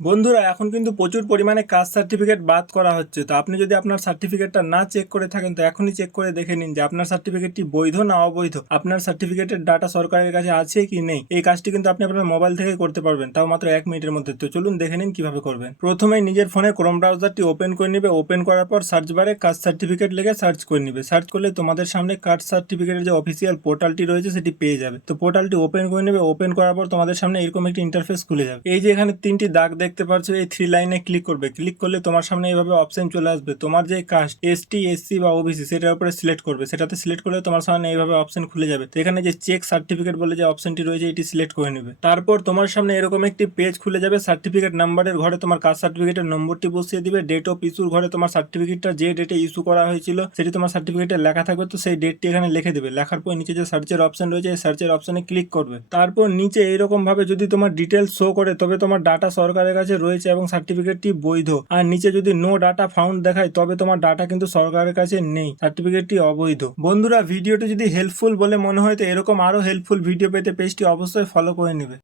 বন্ধুরা এখন কিন্তু প্রচুর পরিমাণে কাস্ট সার্টিফিকেট বাদ করা হচ্ছে। তো আপনি যদি আপনার সার্টিফিকেটটা না চেক করে থাকেন তো এখনই চেক করে দেখে নিন যে আপনার সার্টিফিকেটটি বৈধ না অবৈধ, আপনার সার্টিফিকেটের ডাটা সরকারের কাছে আছে কি নেই। এই কাজটি কিন্তু আপনি আপনার মোবাইল থেকে করতে পারবেন, তাও মাত্র 1 মিনিটের মধ্যে। তো চলুন দেখে নিন কিভাবে করবেন। প্রথমে নিজের ফোনে ক্রোম ব্রাউজারটি ওপেন করে নেবে। ওপেন করার পর সার্চ বারে কাস্ট সার্টিফিকেট লিখে সার্চ করে নেবে। সার্চ করলে তোমাদের সামনে কাস্ট সার্টিফিকেটের যে অফিসিয়াল পোর্টালটি রয়েছে সেটি পেয়ে যাবে। তো পোর্টালটি ওপেন করে নেবে। ওপেন করার পর তোমাদের সামনে এরকম একটি ইন্টারফেস খুলে যাবে। এই যে এখানে তিনটি দাগ দেখতে পাচ্ছ, এই থ্রি লাইনে ক্লিক করবে। ক্লিক করলে তোমার সামনে এইভাবে অপশন চলে আসবে। তোমার যে কাস্ট এসটি, এসসি বা ওবিসি সেটার উপরে সিলেক্ট করবে। সেটাতে সিলেক্ট করলে তোমার সামনে এইভাবে অপশন খুলে যাবে। তো এখানে যে চেক সার্টিফিকেট বলে যে অপশনটি রয়েছে এটি সিলেক্ট করে নেবে। তারপর তোমার সামনে এরকম একটি পেজ খুলে যাবে। সার্টিফিকেট নাম্বারের ঘরে তোমার কাস্ট সার্টিফিকেটের নম্বরটি বসিয়ে দিবে। ডেট অফ ইস্যুর ঘরে তোমার সার্টিফিকেটটা যে ডেটে ইস্যু করা হয়েছিল সেটি তোমার সার্টিফিকেটে লেখা থাকবে। তো সেই ডেটটি এখানে লিখে দেবে। লেখার পর নিচে যে সার্চের অপশন রয়েছে এই সার্চের অপশনে ক্লিক করবে। তারপর নিচে এইরকম ভাবে যদি তোমার ডিটেলস শো করে তবে তোমার ডাটা সরকারের কাছে রয়েছে এবং সার্টিফিকেটটি বৈধ। আর নিচে যদি নো ডাটা ফাউন্ড দেখায় তবে তোমার ডাটা কিন্তু সরকারের কাছে নেই, সার্টিফিকেটটি অবৈধ। বন্ধুরা ভিডিওটি যদি হেল্পফুল বলে মনে হয় তো এরকম আরো হেল্পফুল ভিডিও পেতে পেজটি অবশ্যই ফলো করে নেবে।